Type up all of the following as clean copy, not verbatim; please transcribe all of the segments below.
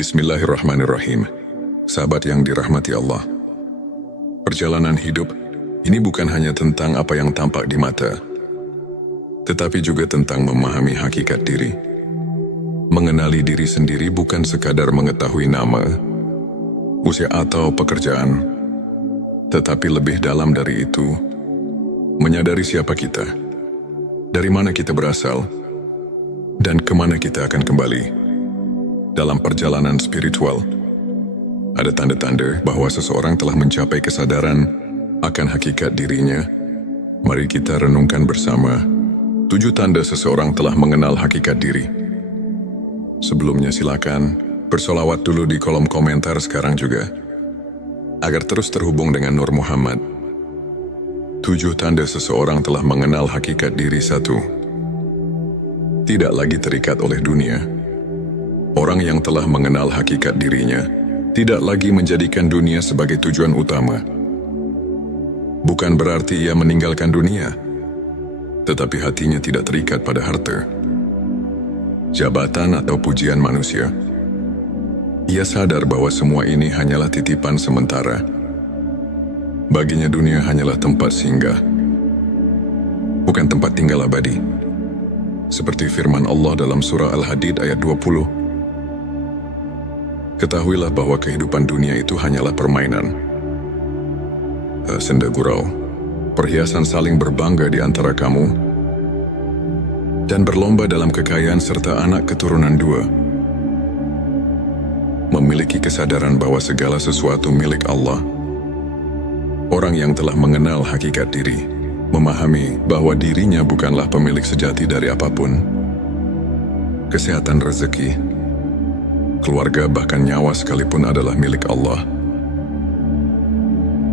Bismillahirrahmanirrahim. Sahabat yang dirahmati Allah. Perjalanan hidup ini bukan hanya tentang apa yang tampak di mata, tetapi juga tentang memahami hakikat diri. Mengenali diri sendiri bukan sekadar mengetahui nama, usia atau pekerjaan, tetapi lebih dalam dari itu, menyadari siapa kita, dari mana kita berasal, dan kemana kita akan kembali. Dalam perjalanan spiritual, ada tanda-tanda bahwa seseorang telah mencapai kesadaran akan hakikat dirinya. Mari kita renungkan bersama 7 tanda seseorang telah mengenal hakikat diri. Sebelumnya silakan bersolawat dulu di kolom komentar sekarang juga, agar terus terhubung dengan Nur Muhammad. 7 tanda seseorang telah mengenal hakikat diri. 1. Tidak lagi terikat oleh dunia. Orang yang telah mengenal hakikat dirinya tidak lagi menjadikan dunia sebagai tujuan utama. Bukan berarti ia meninggalkan dunia, tetapi hatinya tidak terikat pada harta, jabatan atau pujian manusia. Ia sadar bahwa semua ini hanyalah titipan sementara. Baginya dunia hanyalah tempat singgah, bukan tempat tinggal abadi. Seperti firman Allah dalam surah Al-Hadid ayat 20. Ketahuilah bahwa kehidupan dunia itu hanyalah permainan, senda gurau, perhiasan saling berbangga di antara kamu, dan berlomba dalam kekayaan serta anak keturunan 2. Memiliki kesadaran bahwa segala sesuatu milik Allah. Orang yang telah mengenal hakikat diri, memahami bahwa dirinya bukanlah pemilik sejati dari apapun. Kesehatan, rezeki, keluarga, bahkan nyawa sekalipun adalah milik Allah.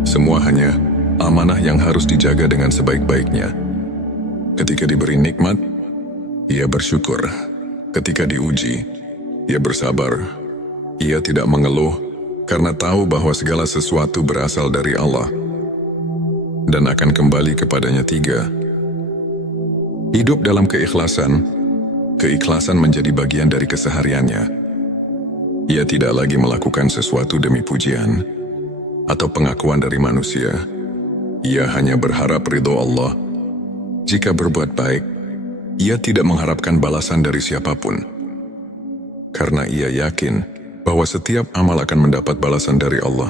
Semua hanya amanah yang harus dijaga dengan sebaik-baiknya. Ketika diberi nikmat, ia bersyukur. Ketika diuji, ia bersabar. Ia tidak mengeluh karena tahu bahwa segala sesuatu berasal dari Allah dan akan kembali kepadanya. 3. Hidup dalam keikhlasan. Keikhlasan menjadi bagian dari kesehariannya. Ia tidak lagi melakukan sesuatu demi pujian atau pengakuan dari manusia. Ia hanya berharap ridho Allah. Jika berbuat baik, ia tidak mengharapkan balasan dari siapapun. Karena ia yakin bahwa setiap amal akan mendapat balasan dari Allah,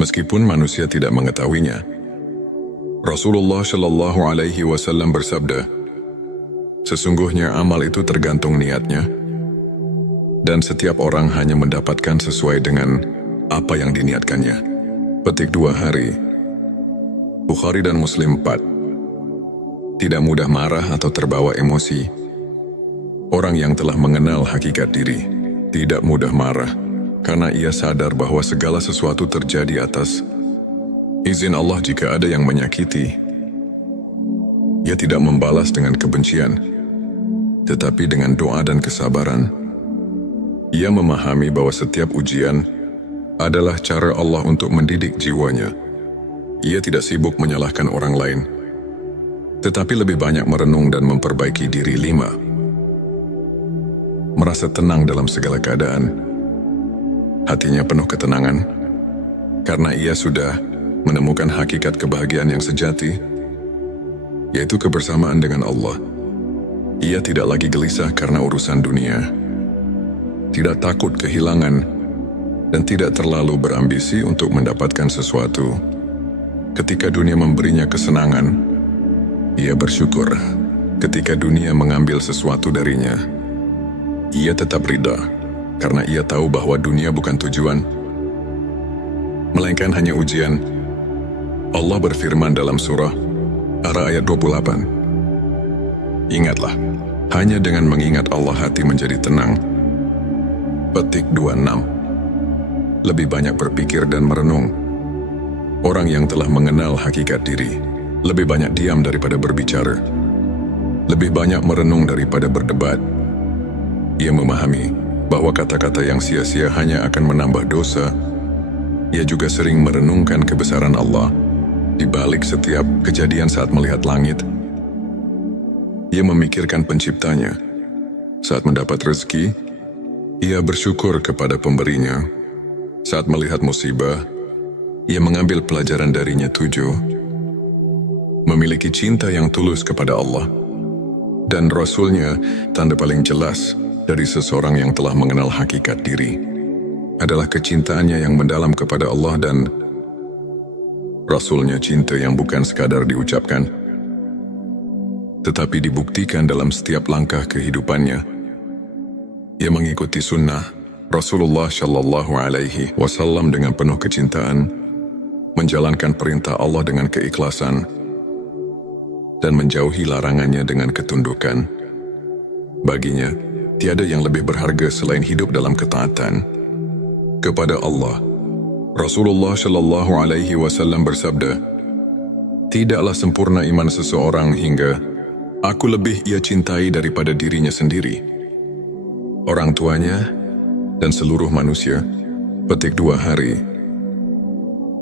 meskipun manusia tidak mengetahuinya. Rasulullah Shallallahu Alaihi Wasallam bersabda, sesungguhnya amal itu tergantung niatnya, dan setiap orang hanya mendapatkan sesuai dengan apa yang diniatkannya. Petik 2 hari. Bukhari dan Muslim 4. Tidak mudah marah atau terbawa emosi. Orang yang telah mengenal hakikat diri tidak mudah marah, karena ia sadar bahwa segala sesuatu terjadi atas izin Allah. Jika ada yang menyakiti, ia tidak membalas dengan kebencian, tetapi dengan doa dan kesabaran. Ia memahami bahwa setiap ujian adalah cara Allah untuk mendidik jiwanya. Ia tidak sibuk menyalahkan orang lain, tetapi lebih banyak merenung dan memperbaiki diri. 5. Merasa tenang dalam segala keadaan. Hatinya penuh ketenangan, karena ia sudah menemukan hakikat kebahagiaan yang sejati, yaitu kebersamaan dengan Allah. Ia tidak lagi gelisah karena urusan dunia, tidak takut kehilangan, dan tidak terlalu berambisi untuk mendapatkan sesuatu. Ketika dunia memberinya kesenangan, ia bersyukur. Ketika dunia mengambil sesuatu darinya, ia tetap ridha, karena ia tahu bahwa dunia bukan tujuan, melainkan hanya ujian. Allah berfirman dalam surah Ar-Ra'd ayat 28, ingatlah, hanya dengan mengingat Allah hati menjadi tenang. Petik 26. Lebih banyak berpikir dan merenung. Orang yang telah mengenal hakikat diri lebih banyak diam daripada berbicara, lebih banyak merenung daripada berdebat. Ia memahami bahwa kata-kata yang sia-sia hanya akan menambah dosa. Ia juga sering merenungkan kebesaran Allah di balik setiap kejadian. Saat melihat langit, ia memikirkan penciptanya. Saat mendapat rezeki, Ia bersyukur kepada pemberinya. Saat melihat musibah, ia mengambil pelajaran darinya. 7. Memiliki cinta yang tulus kepada Allah dan Rasul-Nya. Tanda paling jelas dari seseorang yang telah mengenal hakikat diri adalah kecintaannya yang mendalam kepada Allah dan Rasul-Nya. Cinta yang bukan sekadar diucapkan, tetapi dibuktikan dalam setiap langkah kehidupannya. Ia mengikuti sunnah Rasulullah Shallallahu Alaihi Wasallam dengan penuh kecintaan, menjalankan perintah Allah dengan keikhlasan, dan menjauhi larangannya dengan ketundukan. Baginya, tiada yang lebih berharga selain hidup dalam ketaatan kepada Allah. Rasulullah Shallallahu Alaihi Wasallam bersabda, "Tidaklah sempurna iman seseorang hingga aku lebih ia cintai daripada dirinya sendiri, orang tuanya, dan seluruh manusia." Petik 2 hari.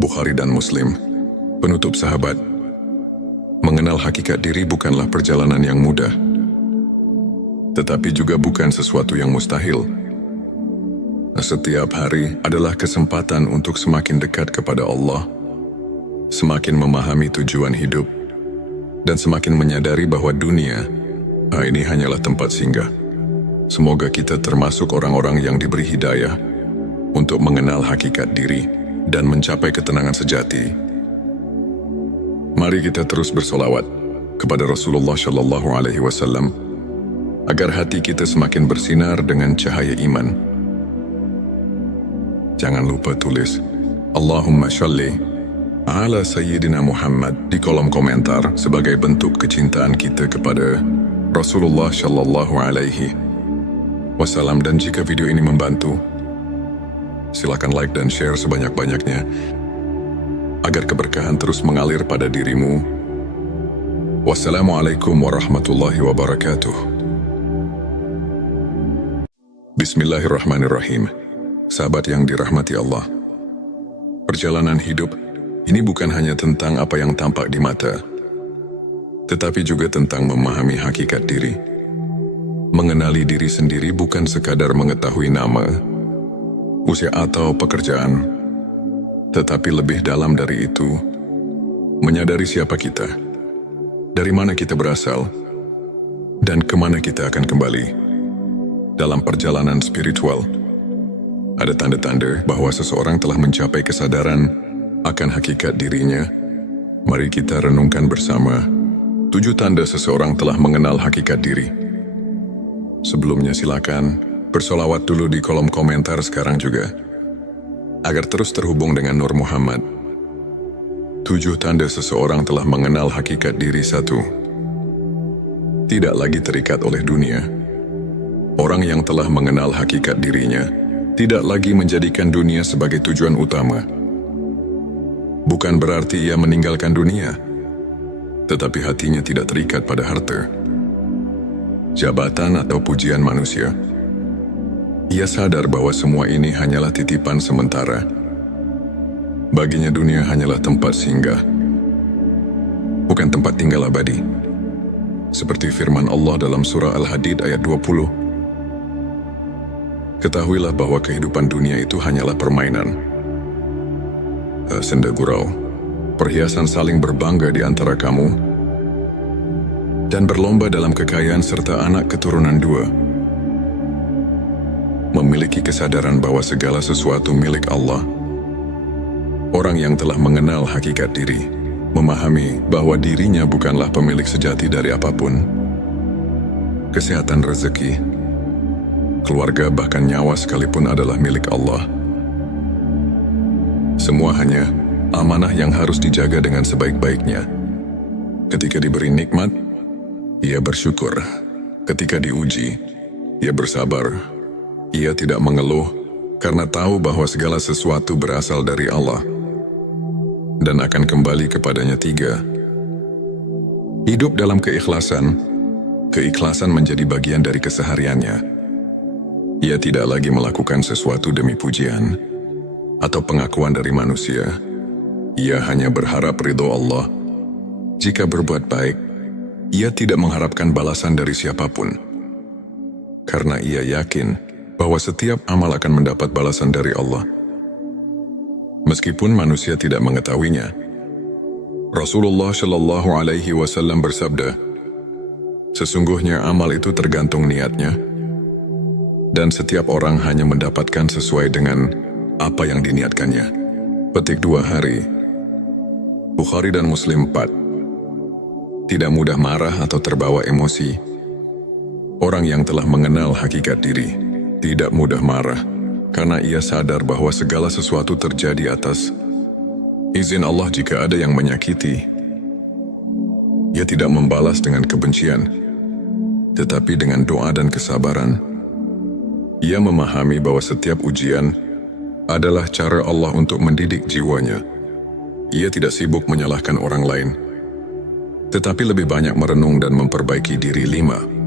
Bukhari dan Muslim. Penutup sahabat, mengenal hakikat diri bukanlah perjalanan yang mudah, tetapi juga bukan sesuatu yang mustahil. Setiap hari adalah kesempatan untuk semakin dekat kepada Allah, semakin memahami tujuan hidup, dan semakin menyadari bahwa dunia ini hanyalah tempat singgah. Semoga kita termasuk orang-orang yang diberi hidayah untuk mengenal hakikat diri dan mencapai ketenangan sejati. Mari kita terus bersolawat kepada Rasulullah Shallallahu Alaihi Wasallam agar hati kita semakin bersinar dengan cahaya iman. Jangan lupa tulis Allahumma sholli ala Sayyidina Muhammad di kolom komentar sebagai bentuk kecintaan kita kepada Rasulullah Shallallahu Alaihi Wasallam. Dan jika video ini membantu, silakan like dan share sebanyak-banyaknya agar keberkahan terus mengalir pada dirimu. Wassalamualaikum warahmatullahi wabarakatuh. Bismillahirrahmanirrahim. Sahabat yang dirahmati Allah, perjalanan hidup ini bukan hanya tentang apa yang tampak di mata, tetapi juga tentang memahami hakikat diri. Mengenali diri sendiri bukan sekadar mengetahui nama, usia atau pekerjaan, tetapi lebih dalam dari itu, menyadari siapa kita, dari mana kita berasal, dan kemana kita akan kembali. Dalam perjalanan spiritual, ada tanda-tanda bahwa seseorang telah mencapai kesadaran akan hakikat dirinya. Mari kita renungkan bersama 7 tanda seseorang telah mengenal hakikat diri. Sebelumnya silakan bersolawat dulu di kolom komentar sekarang juga, agar terus terhubung dengan Nur Muhammad. 7 tanda seseorang telah mengenal hakikat diri. 1. Tidak lagi terikat oleh dunia. Orang yang telah mengenal hakikat dirinya tidak lagi menjadikan dunia sebagai tujuan utama. Bukan berarti ia meninggalkan dunia, tetapi hatinya tidak terikat pada harta, jabatan atau pujian manusia. Ia sadar bahwa semua ini hanyalah titipan sementara. Baginya dunia hanyalah tempat singgah, bukan tempat tinggal abadi. Seperti firman Allah dalam surah Al-Hadid ayat 20. Ketahuilah bahwa kehidupan dunia itu hanyalah permainan, senda gurau, perhiasan saling berbangga di antara kamu, dan berlomba dalam kekayaan serta anak keturunan 2. Memiliki kesadaran bahwa segala sesuatu milik Allah. Orang yang telah mengenal hakikat diri, memahami bahwa dirinya bukanlah pemilik sejati dari apapun. Kesehatan, rezeki, keluarga, bahkan nyawa sekalipun adalah milik Allah. Semua hanya amanah yang harus dijaga dengan sebaik-baiknya. Ketika diberi nikmat, ia bersyukur. Ketika diuji, ia bersabar. Ia tidak mengeluh karena tahu bahwa segala sesuatu berasal dari Allah dan akan kembali kepadanya. 3. Hidup dalam keikhlasan. Keikhlasan menjadi bagian dari kesehariannya. Ia tidak lagi melakukan sesuatu demi pujian atau pengakuan dari manusia. Ia hanya berharap ridho Allah. Jika berbuat baik, ia tidak mengharapkan balasan dari siapapun, karena ia yakin bahwa setiap amal akan mendapat balasan dari Allah. Meskipun manusia tidak mengetahuinya, Rasulullah Shallallahu Alaihi Wasallam bersabda, sesungguhnya amal itu tergantung niatnya, dan setiap orang hanya mendapatkan sesuai dengan apa yang diniatkannya. Petik 2 hari. Bukhari dan Muslim 4. Tidak mudah marah atau terbawa emosi. Orang yang telah mengenal hakikat diri tidak mudah marah, karena ia sadar bahwa segala sesuatu terjadi atas izin Allah. Jika ada yang menyakiti, ia tidak membalas dengan kebencian, tetapi dengan doa dan kesabaran. Ia memahami bahwa setiap ujian adalah cara Allah untuk mendidik jiwanya. Ia tidak sibuk menyalahkan orang lain, tetapi lebih banyak merenung dan memperbaiki diri. 5.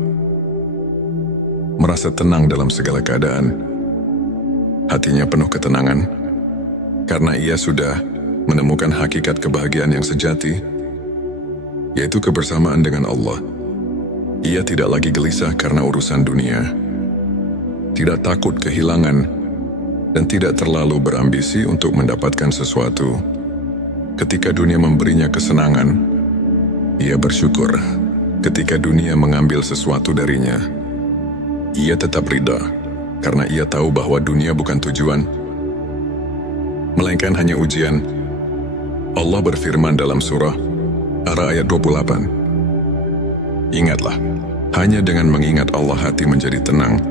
Merasa tenang dalam segala keadaan. Hatinya penuh ketenangan, karena ia sudah menemukan hakikat kebahagiaan yang sejati, yaitu kebersamaan dengan Allah. Ia tidak lagi gelisah karena urusan dunia, tidak takut kehilangan, dan tidak terlalu berambisi untuk mendapatkan sesuatu. Ketika dunia memberinya kesenangan, ia bersyukur. Ketika dunia mengambil sesuatu darinya, ia tetap ridha, karena ia tahu bahwa dunia bukan tujuan, melainkan hanya ujian. Allah berfirman dalam surah Ar-Ra'd ayat 28. Ingatlah, hanya dengan mengingat Allah hati menjadi tenang.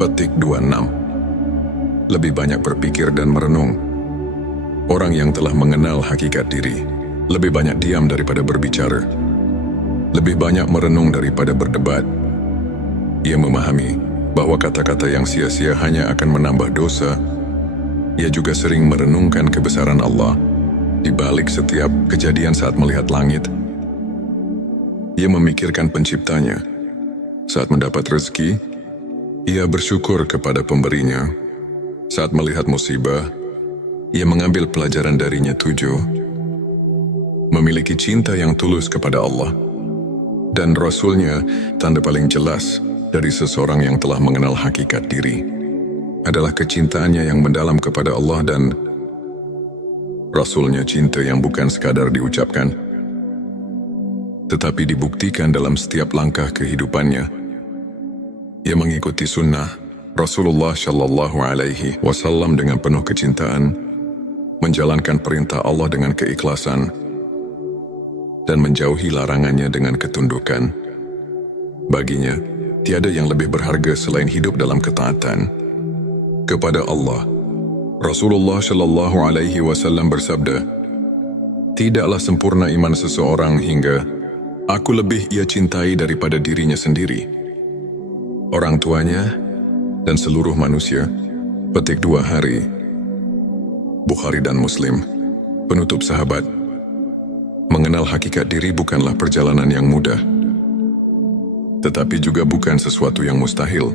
Petik 26. Lebih banyak berpikir dan merenung. Orang yang telah mengenal hakikat diri lebih banyak diam daripada berbicara, lebih banyak merenung daripada berdebat. Ia memahami bahwa kata-kata yang sia-sia hanya akan menambah dosa. Ia juga sering merenungkan kebesaran Allah di balik setiap kejadian. Saat melihat langit, ia memikirkan penciptanya. Saat mendapat rezeki, ia bersyukur kepada pemberinya. Saat melihat musibah, ia mengambil pelajaran darinya. 7. Memiliki cinta yang tulus kepada Allah dan Rasul-Nya. Tanda paling jelas dari seseorang yang telah mengenal hakikat diri adalah kecintaannya yang mendalam kepada Allah dan Rasul-Nya. Cinta yang bukan sekadar diucapkan, tetapi dibuktikan dalam setiap langkah kehidupannya. Ia mengikuti sunnah Rasulullah Shallallahu Alaihi Wasallam dengan penuh kecintaan, menjalankan perintah Allah dengan keikhlasan, dan menjauhi larangannya dengan ketundukan. Baginya, tiada yang lebih berharga selain hidup dalam ketaatan kepada Allah. Rasulullah Shallallahu Alaihi Wasallam bersabda, tidaklah sempurna iman seseorang hingga aku lebih ia cintai daripada dirinya sendiri, orang tuanya, dan seluruh manusia. Petik 2 hari. Bukhari dan Muslim. Penutup sahabat, mengenal hakikat diri bukanlah perjalanan yang mudah, tetapi juga bukan sesuatu yang mustahil.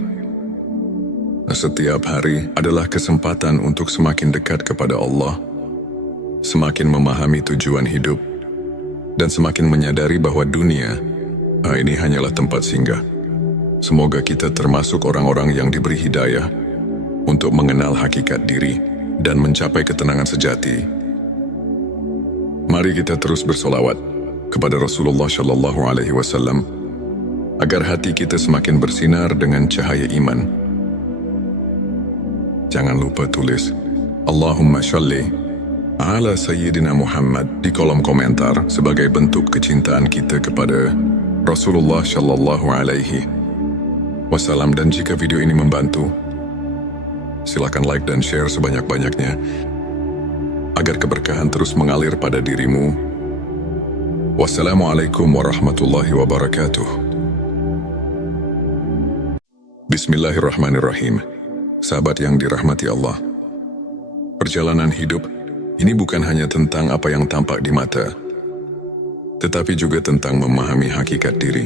Setiap hari adalah kesempatan untuk semakin dekat kepada Allah, semakin memahami tujuan hidup, dan semakin menyadari bahwa dunia ini hanyalah tempat singgah. Semoga kita termasuk orang-orang yang diberi hidayah untuk mengenal hakikat diri dan mencapai ketenangan sejati. Mari kita terus bersolawat kepada Rasulullah Shallallahu Alaihi Wasallam agar hati kita semakin bersinar dengan cahaya iman. Jangan lupa tulis Allahumma sholli ala Sayyidina Muhammad di kolom komentar sebagai bentuk kecintaan kita kepada Rasulullah Shallallahu Alaihi Wasallam. Dan jika video ini membantu, silakan like dan share sebanyak-banyaknya agar keberkahan terus mengalir pada dirimu. Wassalamualaikum warahmatullahi wabarakatuh. Bismillahirrahmanirrahim. Sahabat yang dirahmati Allah, perjalanan hidup ini bukan hanya tentang apa yang tampak di mata, tetapi juga tentang memahami hakikat diri.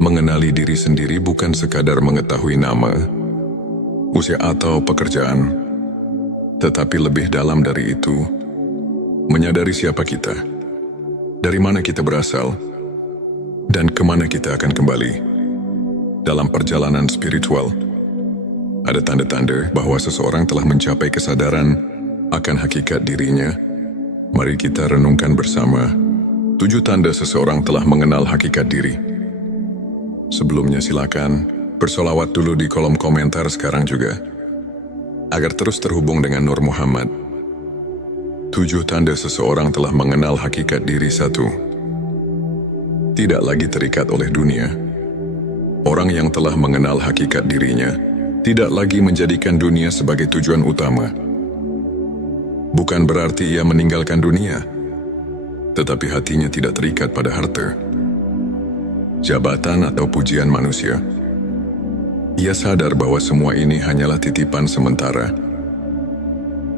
Mengenali diri sendiri bukan sekadar mengetahui nama, usia atau pekerjaan, tetapi lebih dalam dari itu, menyadari siapa kita, dari mana kita berasal, dan kemana kita akan kembali. Dalam perjalanan spiritual, Ada tanda-tanda bahwa seseorang telah mencapai kesadaran akan hakikat dirinya. Mari kita renungkan bersama 7 tanda seseorang telah mengenal hakikat diri. Sebelumnya silakan bersolawat dulu di kolom komentar sekarang juga, agar terus terhubung dengan Nur Muhammad. 7 tanda seseorang telah mengenal hakikat diri. 1. Tidak lagi terikat oleh dunia. Orang yang telah mengenal hakikat dirinya tidak lagi menjadikan dunia sebagai tujuan utama. Bukan berarti ia meninggalkan dunia, tetapi hatinya tidak terikat pada harta, jabatan atau pujian manusia. Ia sadar bahwa semua ini hanyalah titipan sementara.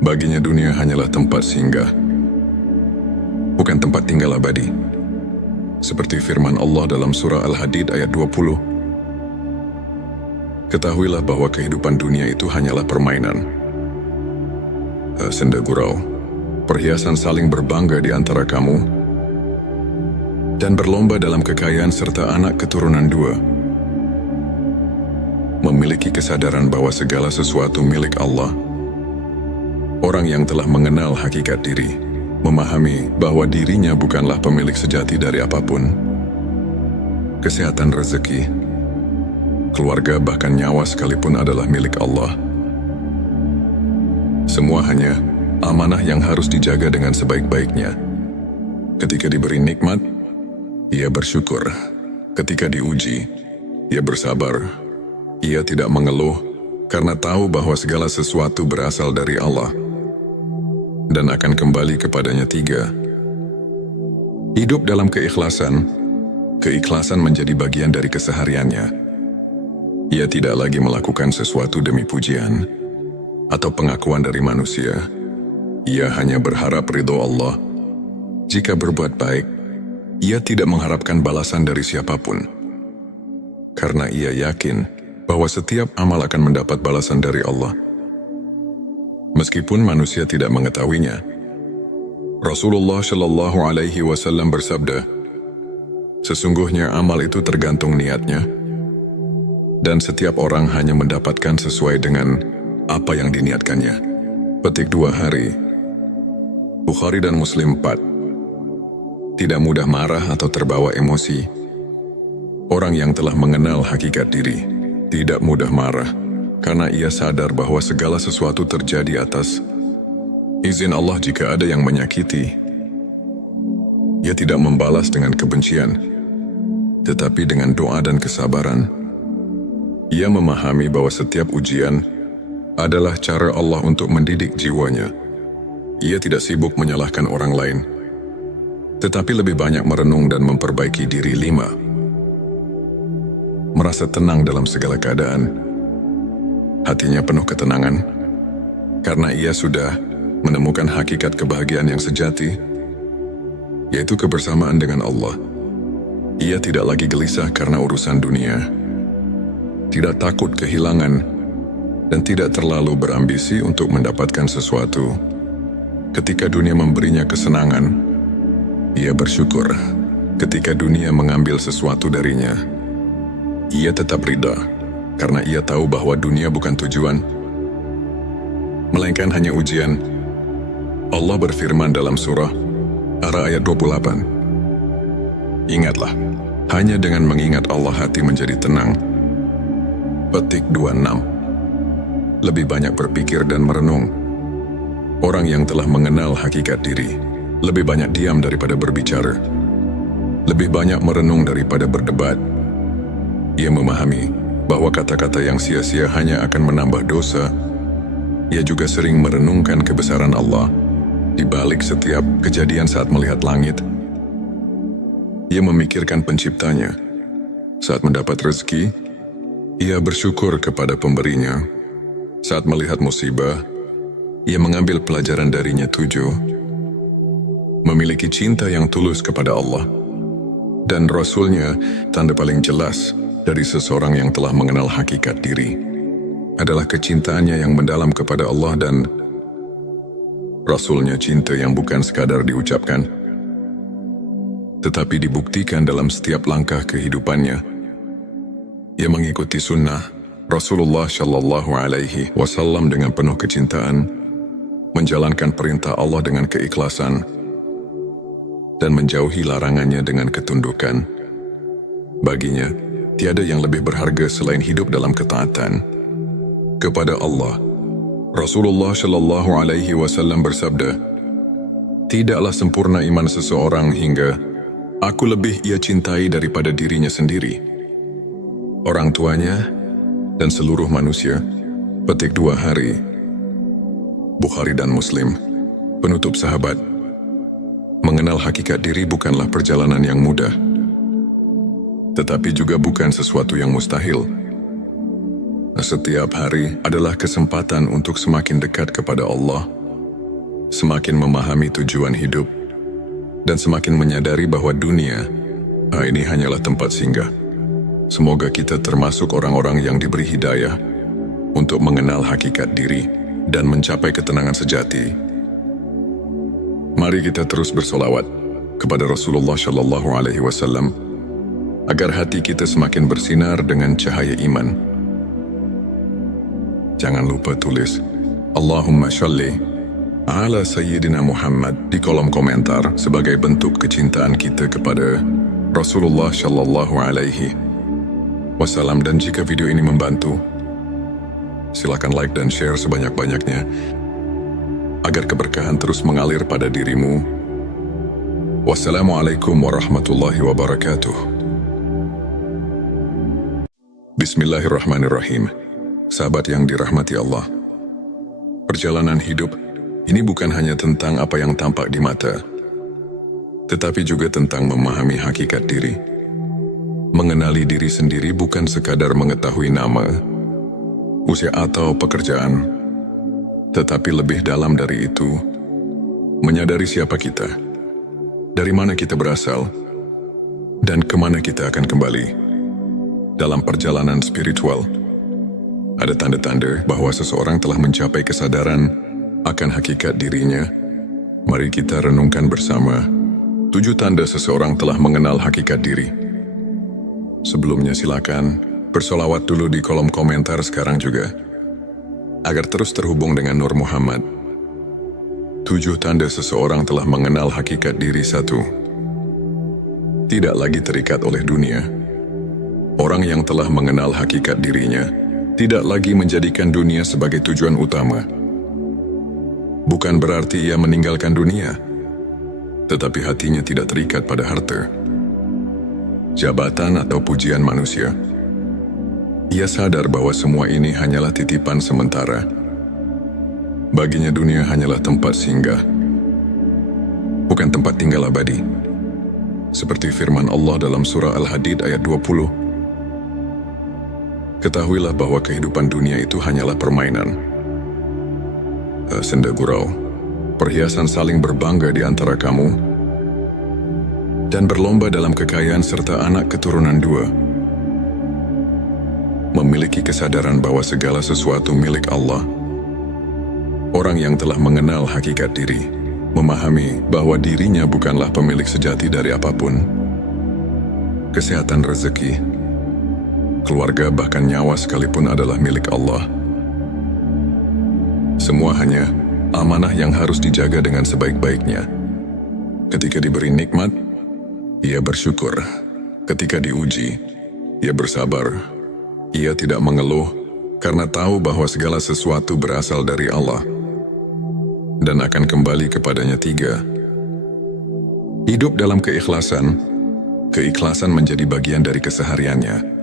Baginya dunia hanyalah tempat singgah, bukan tempat tinggal abadi. Seperti firman Allah dalam surah Al-Hadid ayat 20. Ketahuilah bahwa kehidupan dunia itu hanyalah permainan, senda gurau, perhiasan saling berbangga di antara kamu, dan berlomba dalam kekayaan serta anak keturunan 2. Memiliki kesadaran bahwa segala sesuatu milik Allah. Orang yang telah mengenal hakikat diri memahami bahwa dirinya bukanlah pemilik sejati dari apapun. Kesehatan, rezeki, keluarga, bahkan nyawa sekalipun adalah milik Allah. Semua hanya amanah yang harus dijaga dengan sebaik-baiknya. Ketika diberi nikmat, ia bersyukur. Ketika diuji, ia bersabar. Ia tidak mengeluh karena tahu bahwa segala sesuatu berasal dari Allah dan akan kembali kepadanya. 3. Hidup dalam keikhlasan. Keikhlasan menjadi bagian dari kesehariannya. Ia tidak lagi melakukan sesuatu demi pujian atau pengakuan dari manusia. Ia hanya berharap ridho Allah. Jika berbuat baik, ia tidak mengharapkan balasan dari siapapun, karena ia yakin bahwa setiap amal akan mendapat balasan dari Allah, meskipun manusia tidak mengetahuinya. Rasulullah Shallallahu Alaihi Wasallam bersabda, sesungguhnya amal itu tergantung niatnya, dan setiap orang hanya mendapatkan sesuai dengan apa yang diniatkannya. Petik 2 hari. Bukhari dan Muslim 4. Tidak mudah marah atau terbawa emosi. Orang yang telah mengenal hakikat diri tidak mudah marah, karena ia sadar bahwa segala sesuatu terjadi atas izin Allah. Jika ada yang menyakiti, ia tidak membalas dengan kebencian, tetapi dengan doa dan kesabaran. Ia memahami bahwa setiap ujian adalah cara Allah untuk mendidik jiwanya. Ia tidak sibuk menyalahkan orang lain, tetapi lebih banyak merenung dan memperbaiki diri. 5. Merasa tenang dalam segala keadaan. Hatinya penuh ketenangan, karena ia sudah menemukan hakikat kebahagiaan yang sejati, yaitu kebersamaan dengan Allah. Ia tidak lagi gelisah karena urusan dunia, tidak takut kehilangan, dan tidak terlalu berambisi untuk mendapatkan sesuatu. Ketika dunia memberinya kesenangan, ia bersyukur. Ketika dunia mengambil sesuatu darinya, ia tetap ridha, karena ia tahu bahwa dunia bukan tujuan, melainkan hanya ujian. Allah berfirman dalam surah Ar-Ra'd ayat 28. Ingatlah, hanya dengan mengingat Allah hati menjadi tenang. Petik 26. Lebih banyak berpikir dan merenung. Orang yang telah mengenal hakikat diri lebih banyak diam daripada berbicara, lebih banyak merenung daripada berdebat. Ia memahami bahwa kata-kata yang sia-sia hanya akan menambah dosa. Ia juga sering merenungkan kebesaran Allah di balik setiap kejadian. Saat melihat langit, ia memikirkan penciptanya. Saat mendapat rezeki, ia bersyukur kepada pemberinya. Saat melihat musibah, ia mengambil pelajaran darinya. 7. Memiliki cinta yang tulus kepada Allah dan Rasul-Nya. Tanda paling jelas dari seseorang yang telah mengenal hakikat diri adalah kecintaannya yang mendalam kepada Allah dan Rasul-Nya. Cinta yang bukan sekadar diucapkan, tetapi dibuktikan dalam setiap langkah kehidupannya. Ia mengikuti sunnah, Rasulullah Shallallahu Alaihi Wasallam dengan penuh kecintaan menjalankan perintah Allah dengan keikhlasan dan menjauhi larangannya dengan ketundukan. Baginya, tiada yang lebih berharga selain hidup dalam ketaatan kepada Allah. Rasulullah Shallallahu Alaihi Wasallam bersabda, "Tidaklah sempurna iman seseorang hingga aku lebih ia cintai daripada dirinya sendiri, orang tuanya, dan seluruh manusia." Petik 2 hari. Bukhari dan Muslim. Penutup sahabat, mengenal hakikat diri bukanlah perjalanan yang mudah, tetapi juga bukan sesuatu yang mustahil. Setiap hari adalah kesempatan untuk semakin dekat kepada Allah, semakin memahami tujuan hidup, dan semakin menyadari bahwa dunia ini hanyalah tempat singgah. Semoga kita termasuk orang-orang yang diberi hidayah untuk mengenal hakikat diri dan mencapai ketenangan sejati. Mari kita terus bersolawat kepada Rasulullah Shallallahu Alaihi Wasallam agar hati kita semakin bersinar dengan cahaya iman. Jangan lupa tulis Allahumma sholli ala Sayyidina Muhammad di kolom komentar sebagai bentuk kecintaan kita kepada Rasulullah Shallallahu Alaihi Wasallam. Dan jika video ini membantu, silakan like dan share sebanyak-banyaknya agar keberkahan terus mengalir pada dirimu. Wassalamualaikum warahmatullahi wabarakatuh. Bismillahirrahmanirrahim. Sahabat yang dirahmati Allah, perjalanan hidup ini bukan hanya tentang apa yang tampak di mata, tetapi juga tentang memahami hakikat diri. Mengenali diri sendiri bukan sekadar mengetahui nama, usia atau pekerjaan, tetapi lebih dalam dari itu, menyadari siapa kita, dari mana kita berasal, dan kemana kita akan kembali. Dalam perjalanan spiritual, ada tanda-tanda bahwa seseorang telah mencapai kesadaran akan hakikat dirinya. Mari kita renungkan bersama 7 tanda seseorang telah mengenal hakikat diri. Sebelumnya silakan bersolawat dulu di kolom komentar sekarang juga, agar terus terhubung dengan Nur Muhammad. 7 tanda seseorang telah mengenal hakikat diri. 1. Tidak lagi terikat oleh dunia. Orang yang telah mengenal hakikat dirinya tidak lagi menjadikan dunia sebagai tujuan utama. Bukan berarti ia meninggalkan dunia, tetapi hatinya tidak terikat pada harta, jabatan atau pujian manusia. Ia sadar bahwa semua ini hanyalah titipan sementara. Baginya dunia hanyalah tempat singgah, bukan tempat tinggal abadi. Seperti firman Allah dalam surah Al-Hadid ayat 20. Ketahuilah bahwa kehidupan dunia itu hanyalah permainan, senda gurau, perhiasan saling berbangga di antara kamu, dan berlomba dalam kekayaan serta anak keturunan 2. Memiliki kesadaran bahwa segala sesuatu milik Allah. Orang yang telah mengenal hakikat diri, memahami bahwa dirinya bukanlah pemilik sejati dari apapun. Kesehatan, rezeki, keluarga, bahkan nyawa sekalipun adalah milik Allah. Semua hanya amanah yang harus dijaga dengan sebaik-baiknya. Ketika diberi nikmat, ia bersyukur. Ketika diuji, ia bersabar. Ia tidak mengeluh karena tahu bahwa segala sesuatu berasal dari Allah dan akan kembali kepadanya. 3. Hidup dalam keikhlasan. Keikhlasan menjadi bagian dari kesehariannya.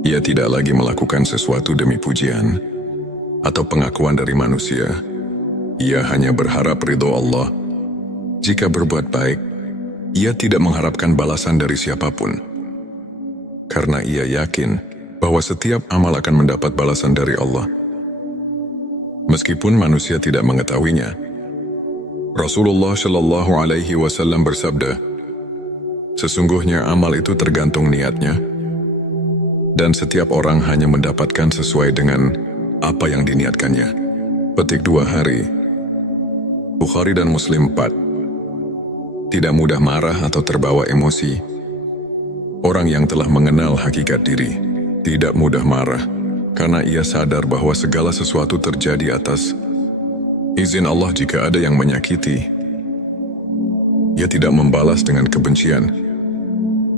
Ia tidak lagi melakukan sesuatu demi pujian atau pengakuan dari manusia. Ia hanya berharap ridho Allah. Jika berbuat baik, ia tidak mengharapkan balasan dari siapapun, karena ia yakin bahwa setiap amal akan mendapat balasan dari Allah, meskipun manusia tidak mengetahuinya. Rasulullah Shallallahu Alaihi Wasallam bersabda, "Sesungguhnya amal itu tergantung niatnya, dan setiap orang hanya mendapatkan sesuai dengan apa yang diniatkannya." Petik 2 hari. Bukhari dan Muslim. 4. Tidak mudah marah atau terbawa emosi. Orang yang telah mengenal hakikat diri tidak mudah marah, karena ia sadar bahwa segala sesuatu terjadi atas izin Allah. Jika ada yang menyakiti, ia tidak membalas dengan kebencian,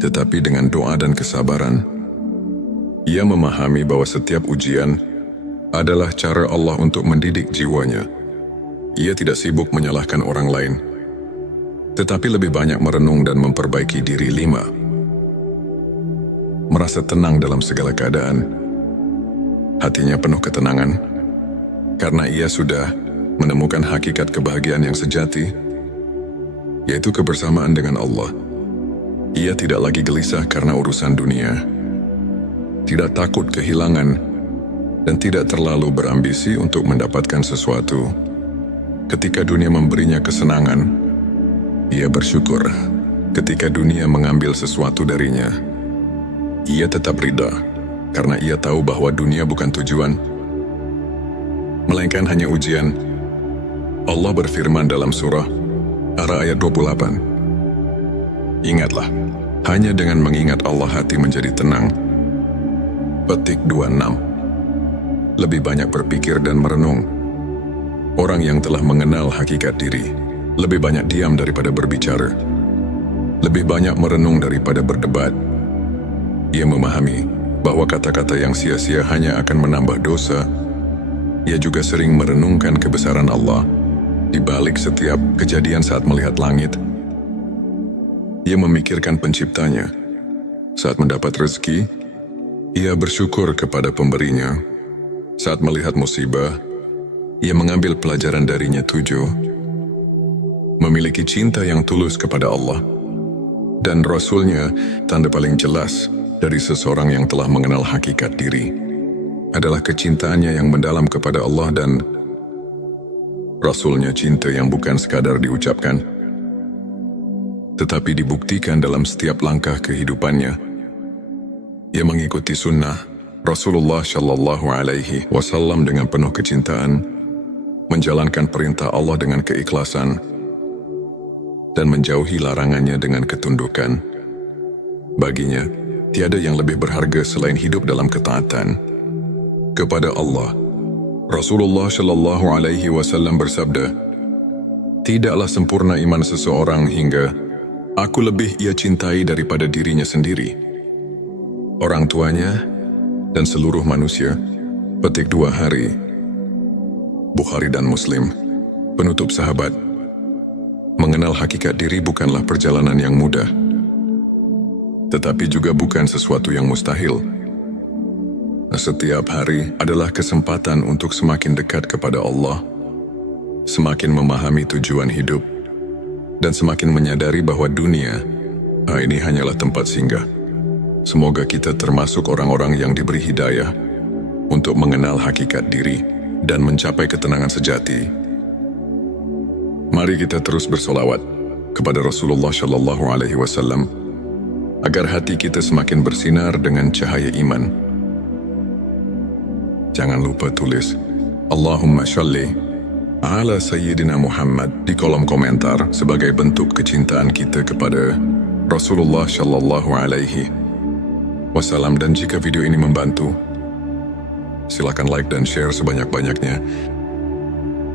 tetapi dengan doa dan kesabaran. Ia memahami bahwa setiap ujian adalah cara Allah untuk mendidik jiwanya. Ia tidak sibuk menyalahkan orang lain, tetapi lebih banyak merenung dan memperbaiki diri. 5. Merasa tenang dalam segala keadaan. Hatinya penuh ketenangan, karena ia sudah menemukan hakikat kebahagiaan yang sejati, yaitu kebersamaan dengan Allah. Ia tidak lagi gelisah karena urusan dunia, tidak takut kehilangan, dan tidak terlalu berambisi untuk mendapatkan sesuatu. Ketika dunia memberinya kesenangan, ia bersyukur. Ketika dunia mengambil sesuatu darinya, ia tetap ridha, karena ia tahu bahwa dunia bukan tujuan, melainkan hanya ujian. Allah berfirman dalam surah Ar-Ra'd ayat 28. Ingatlah, hanya dengan mengingat Allah hati menjadi tenang. Petik 26. Lebih banyak berpikir dan merenung. Orang yang telah mengenal hakikat diri lebih banyak diam daripada berbicara, lebih banyak merenung daripada berdebat. Ia memahami bahwa kata-kata yang sia-sia hanya akan menambah dosa. Ia juga sering merenungkan kebesaran Allah di balik setiap kejadian. Saat melihat langit, ia memikirkan penciptanya. Saat mendapat rezeki, ia bersyukur kepada pemberinya. Saat melihat musibah, ia mengambil pelajaran darinya. 7. Memiliki cinta yang tulus kepada Allah dan Rasul-Nya. Tanda paling jelas dari seseorang yang telah mengenal hakikat diri adalah kecintaannya yang mendalam kepada Allah dan Rasul-Nya. Cinta yang bukan sekadar diucapkan, tetapi dibuktikan dalam setiap langkah kehidupannya. Ia mengikuti sunnah Rasulullah Shallallahu Alaihi Wasallam dengan penuh kecintaan, menjalankan perintah Allah dengan keikhlasan, dan menjauhi larangannya dengan ketundukan. Baginya, tiada yang lebih berharga selain hidup dalam ketaatan kepada Allah. Rasulullah Shallallahu Alaihi Wasallam bersabda, "Tidaklah sempurna iman seseorang hingga aku lebih ia cintai daripada dirinya sendiri, orang tuanya, dan seluruh manusia." Petik 2 hari. Bukhari dan Muslim. Penutup sahabat, mengenal hakikat diri bukanlah perjalanan yang mudah, tetapi juga bukan sesuatu yang mustahil. Setiap hari adalah kesempatan untuk semakin dekat kepada Allah, semakin memahami tujuan hidup, dan semakin menyadari bahwa dunia ini hanyalah tempat singgah. Semoga kita termasuk orang-orang yang diberi hidayah untuk mengenal hakikat diri dan mencapai ketenangan sejati. Mari kita terus bersolawat kepada Rasulullah Shallallahu Alaihi Wasallam agar hati kita semakin bersinar dengan cahaya iman. Jangan lupa tulis Allahumma sholli ala Sayyidina Muhammad di kolom komentar sebagai bentuk kecintaan kita kepada Rasulullah Shallallahu Alaihi Wasallam. Dan jika video ini membantu, silakan like dan share sebanyak-banyaknya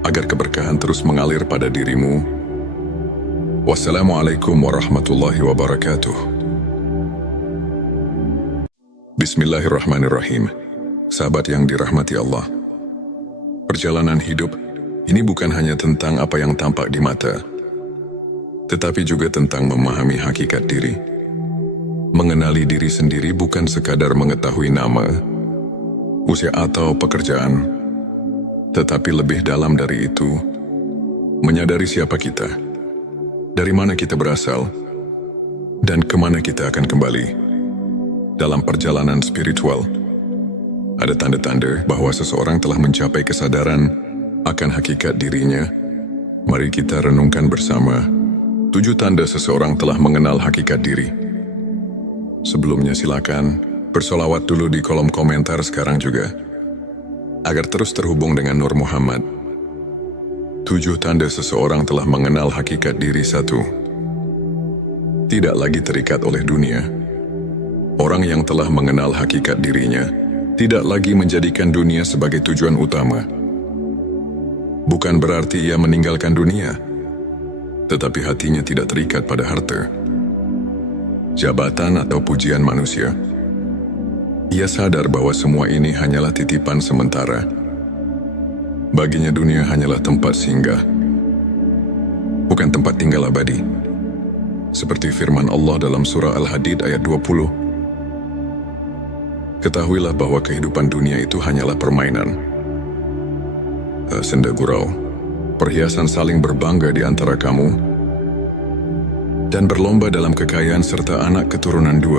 agar keberkahan terus mengalir pada dirimu. Wassalamualaikum warahmatullahi wabarakatuh. Bismillahirrahmanirrahim. Sahabat yang dirahmati Allah, perjalanan hidup ini bukan hanya tentang apa yang tampak di mata, tetapi juga tentang memahami hakikat diri. Mengenali diri sendiri bukan sekadar mengetahui nama, usia atau pekerjaan, tetapi lebih dalam dari itu, menyadari siapa kita, dari mana kita berasal, dan kemana kita akan kembali. Dalam perjalanan spiritual, ada tanda-tanda bahwa seseorang telah mencapai kesadaran akan hakikat dirinya. Mari kita renungkan bersama 7 tanda seseorang telah mengenal hakikat diri. Sebelumnya silakan bersolawat dulu di kolom komentar sekarang juga, agar terus terhubung dengan Nur Muhammad. 7 tanda seseorang telah mengenal hakikat diri. 1. Tidak lagi terikat oleh dunia. Orang yang telah mengenal hakikat dirinya tidak lagi menjadikan dunia sebagai tujuan utama. Bukan berarti ia meninggalkan dunia, tetapi hatinya tidak terikat pada harta, jabatan atau pujian manusia. Ia sadar bahwa semua ini hanyalah titipan sementara. Baginya dunia hanyalah tempat singgah, bukan tempat tinggal abadi. Seperti firman Allah dalam surah Al-Hadid ayat 20. Ketahuilah bahwa kehidupan dunia itu hanyalah permainan, senda gurau, perhiasan saling berbangga di antara kamu, dan berlomba dalam kekayaan serta anak keturunan dua.